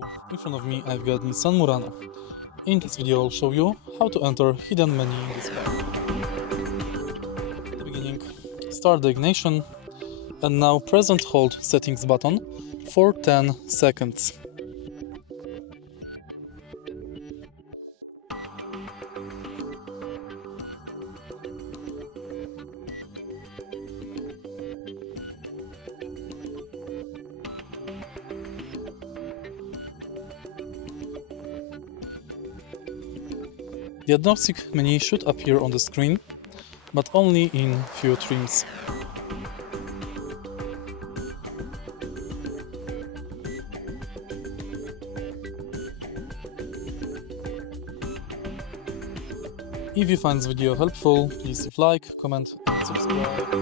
So, in front of me I've got Nissan Murano. In this video I'll show you how to enter hidden menu in this car. At the beginning, start the ignition and now press and hold settings button for 10 seconds. The diagnostic menu should appear on the screen, but only in few trims. If you find this video helpful, please leave like, comment and subscribe.